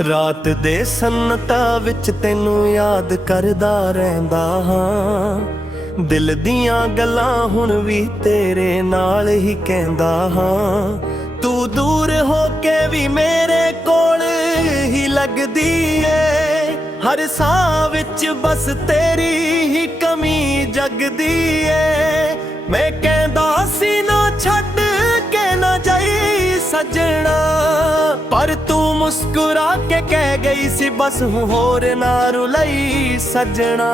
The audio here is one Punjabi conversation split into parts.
ਰਾਤ ਦੇ ਸੰਨਤਾ ਵਿੱਚ ਤੈਨੂੰ ਯਾਦ ਕਰਦਾ ਰਹਿੰਦਾ ਹਾਂ। ਦਿਲ ਦੀਆਂ ਗੱਲਾਂ ਹੁਣ ਵੀ ਤੇਰੇ ਨਾਲ ਹੀ ਕਹਿੰਦਾ ਹਾਂ। ਤੂੰ ਦੂਰ ਹੋ ਕੇ ਵੀ ਮੇਰੇ ਕੋਲ ਹੀ ਲੱਗਦੀ ਏ। ਹਰ ਸਾਹ ਵਿੱਚ ਬਸ ਤੇਰੀ ਹੀ ਕਮੀ ਜਗਦੀ ਏ। ਮੈਂ ਕਹਿੰਦਾ ਸੀ ਨਾ ਛੱਡ ਕੇ ਨਾ ਜਾਈ ਸੱਜਣਾ, ਪਰ ਤੂੰ ਮੁਸਕਰਾ ਕੇ ਕਹਿ ਗਈ ਸੀ ਬਸ ਹੋਰ ਨਾ ਰੁਲਈ ਸੱਜਣਾ।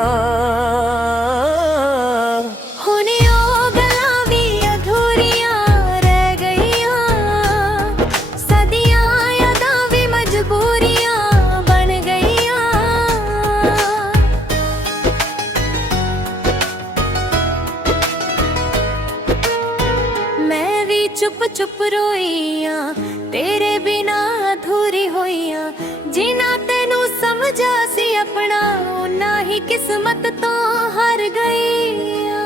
ਹੁਣ ਉਹ ਗੱਲਾਂ ਵੀ ਅਧੂਰੀਆਂ ਰਹਿ ਗਈਆਂ, ਸਦੀਆਂ ਯਾਦਾਂ ਵੀ ਮਜਬੂਰੀਆਂ ਬਣ ਗਈਆਂ। ਮੈਂ ਵੀ ਚੁੱਪ ਚੁੱਪ ਰੋਈਆਂ, ਤੇਰੇ ਬਿਨਾ ਅਧੂਰੀ ਹੋਈਆਂ। ਜਿਨਾ ਤੈਨੂੰ ਸਮਝਾ ਸੀ ਆਪਣਾ, ਉਨਾ ਹੀ ਕਿਸਮਤ ਤੋਂ ਹਾਰ ਗਈਆਂ।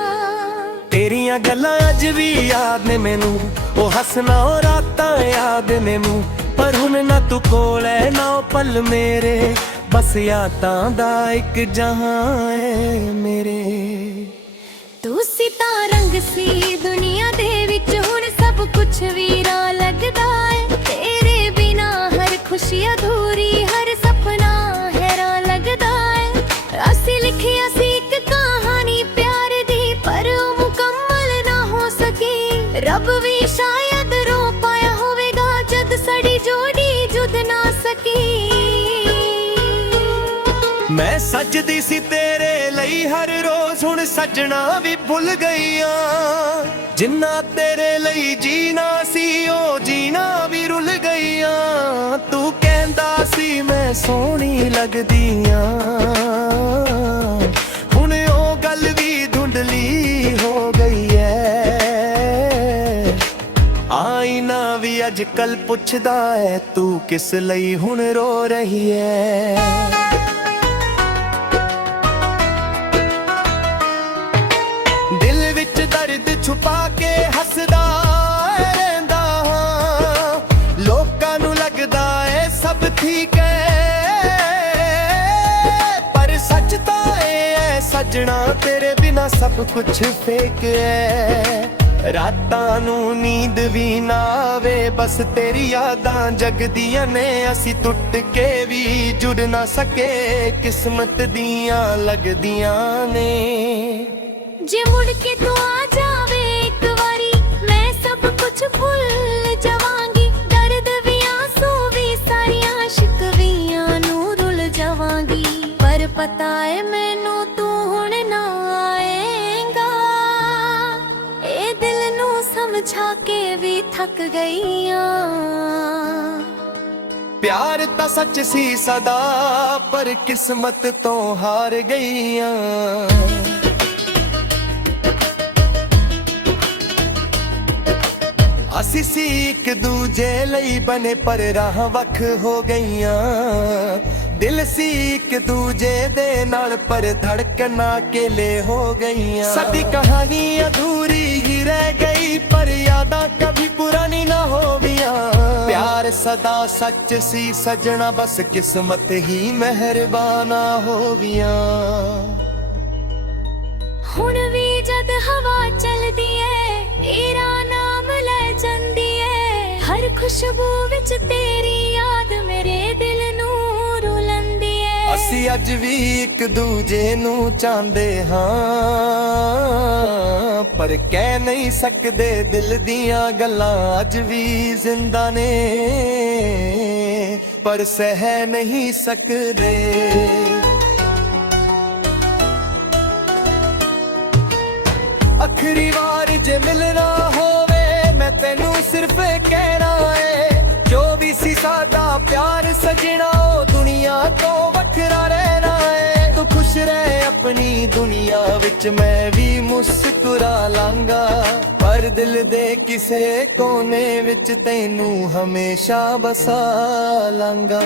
ਤੇਰੀਆਂ ਗੱਲਾਂ ਅੱਜ ਵੀ ਯਾਦ ਨੇ ਮੈਨੂੰ, ਉਹ ਹੱਸਣਾ ਉਹ ਰਾਤਾਂ ਯਾਦ ਨੇ ਮੈਨੂੰ। ਪਰ ਹੁਣ ਨਾ ਤੂੰ ਕੋਲ ਐ ਨਾ ਉਹ ਪਲ ਮੇਰੇ, ਬਸ ਯਾਦਾਂ ਦਾ ਇੱਕ ਜਹਾਂ ਏ ਮੇਰੇ। ਤੂੰ ਸਿਤਾ ਰੰਗ ਸੀ ਦੁਨੀਆ ਦੇ ਵਿੱਚ, ਹੁਣ ਸਭ ਕੁਛ ਵੀਰਾ ਲੱਗਦਾ ਏ। ਤੇਰੇ ਬਿਨਾ ਹਰ ਖੁਸ਼ੀ ਅਧੂਰੀ, ਹਰ ਸੁਪਨਾ ਹੈਰਾਨ ਲੱਗਦਾ ਏ। ਅਸੀਂ ਲਿਖਿਆ ਸੀ ਇੱਕ ਕਹਾਣੀ ਪਿਆਰ ਦੀ, ਪਰ ਉਹ ਮੁਕੰਮਲ ਨਾ ਹੋ ਸਕੀ। ਰੱਬ ਵੀ ਸ਼ਾਇਦ ਰੋ ਪਾਇਆ ਹੋਵੇਗਾ ਜਦ ਸਾਡੀ ਜੋੜੀ ਜੁਦ ਨਾ ਸਕੀ। ਮੈਂ ਸੱਜਦੀ ਸੀ ਤੇਰੇ ਲਈ ਹਰ ਰੋਜ਼, ਹੁਣ ਸੱਜਣਾ ਵੀ ਭੁੱਲ ਗਈਆਂ। ਜਿੰਨਾ ਤੇਰੇ ਲਈ ਜੀਣਾ ਸੀ ਉਹ ਜੀਣਾ ਵੀ ਰੁੱਲ ਗਈਆਂ। ਤੂੰ ਕਹਿੰਦਾ ਸੀ ਮੈਂ ਸੋਹਣੀ ਲੱਗਦੀ ਆਂ, ਹੁਣ ਉਹ ਗੱਲ ਵੀ ਧੁੰਦਲੀ ਹੋ ਗਈ ਐ। ਆਈਨਾ ਵੀ ਅੱਜ ਕੱਲ ਪੁੱਛਦਾ ਐ ਤੂੰ ਕਿਸ ਲਈ ਹੁਣ ਰੋ ਰਹੀ ਐ। ਛੁਪਾ ਕੇ ਹੱਸਦਾ ਰਹਿੰਦਾ ਹਾਂ, ਲੋਕਾਂ ਨੂੰ ਲੱਗਦਾ ਏ ਸਭ ਠੀਕ ਏ। ਪਰ ਸੱਚ ਤਾਂ ਇਹ ਐ ਸੱਜਣਾ, ਤੇਰੇ ਬਿਨਾ ਸਭ ਕੁਛ ਫੇਕ ਏ। ਰਾਤਾਂ ਨੂੰ ਨੀਂਦ ਵੀ ਨਾ ਆਵੇ, ਬਸ ਤੇਰੀ ਯਾਦਾਂ ਜਗਦੀਆਂ ਨੇ। ਅਸੀਂ ਟੁੱਟ ਕੇ ਵੀ ਜੁੜ ਨਾ ਸਕੇ, ਕਿਸਮਤ ਦੀਆਂ ਲੱਗਦੀਆਂ ਨੇ। ਜੇ ਮੁੜ ਕੇ ਤੂੰ ਆ ਜਾਵੇ ਇੱਕ ਵਾਰੀ, ਮੈਂ ਸਭ ਕੁਝ ਭੁੱਲ ਜਾਵਾਂਗੀ। ਦਰਦ ਵੀ ਆਂਸੂ ਵੀ ਸਾਰੀਆਂ ਸ਼ਿਕਵੀਆਂ ਨੂੰ ਰੁੱਲ ਜਾਵਾਂਗੀ। ਪਰ ਪਤਾ ਏ ਮੈਨੂੰ ਤੂੰ ਹੁਣ ਨਾ ਆਏਗਾ, ਇਹ ਦਿਲ ਨੂੰ ਸਮਝਾ ਕੇ ਵੀ ਥੱਕ ਗਈਆਂ। ਪਿਆਰ ਤਾਂ ਸੱਚ ਸੀ ਸਦਾ, ਪਰ ਕਿਸਮਤ ਤੋਂ ਹਾਰ ਗਈਆਂ। ਅਸੀਂ ਸੀ ਇੱਕ ਦੂਜੇ ਲਈ ਬਣੇ, ਪਰ ਰਾਹ ਵੱਖ ਹੋ ਗਈਆਂ। ਦਿਲ ਸੀ ਇੱਕ ਦੂਜੇ ਦੇ ਨਾਲ, ਪਰ ਧੜਕਣਾਂ ਅਕੇਲੇ ਹੋ ਗਈਆਂ। ਸਾਡੀ ਕਹਾਣੀ ਅਧੂਰੀ ਹੀ ਰਹਿ ਗਈ, ਪਰ ਯਾਦਾਂ ਕभी ਪੁਰਾਣੀ ਨਾ ਹੋਵੀਆਂ। ਪਿਆਰ ਸਦਾ ਸੱਚ ਸੀ ਸੱਜਣਾ, ਬਸ ਕਿਸਮਤ ਹੀ ਮਿਹਰਬਾਨਾ ਹੋਵੀਆਂ। ਹੁਣ ਵੀ ਜਦ ਹਵਾ ਚੱਲਦੀ ਏ, ਈਰਾ ਨਾਮ ਲੈ ਜਾਂਦੀ ਏ। ਹਰ ਖੁਸ਼ਬੂ ਵਿੱਚ ਤੇਰੀ ਯਾਦ ਮੇਰੇ ਦਿਲ ਨੂੰ ਰੁਲਾਂਦੀ ਏ। ਅਸੀਂ ਅੱਜ ਵੀ ਇੱਕ ਦੂਜੇ ਨੂੰ ਚਾਹੁੰਦੇ ਹਾਂ, ਪਰ ਕਹਿ ਨਹੀਂ ਸਕਦੇ ਦਿਲ ਦੀਆਂ ਗੱਲਾਂ ਅੱਜ ਵੀ ਜ਼ਿੰਦਾ ਨੇ, ਪਰ ਸਹਿ ਨਹੀਂ ਸਕਦੇ। ਆਖਰੀ ਵਾਰ ਜੇ ਮਿਲਣਾ ਹੋਵੇ, ਮੈਂ ਤੈਨੂੰ ਸਿਰਫ ਕਹਿਣਾ ਏ, ਜੋ ਵੀ ਸੀ ਸਾਡਾ ਪਿਆਰ ਸਜਣਾ, ਉਹ ਦੁਨੀਆ ਤੋਂ ਵੱਖਰਾ ਰਹਿਣਾ ਏ। ਤੂੰ ਖੁਸ਼ ਰਹਿ ਆਪਣੀ ਦੁਨੀਆ ਵਿੱਚ, ਮੈਂ ਵੀ ਮੁਸਕਰਾ ਲਾਂਗਾ। ਪਰ ਦਿਲ ਦੇ ਕਿਸੇ ਕੋਨੇ ਵਿੱਚ ਤੈਨੂੰ ਹਮੇਸ਼ਾ ਬਸਾ ਲਾਂਗਾ।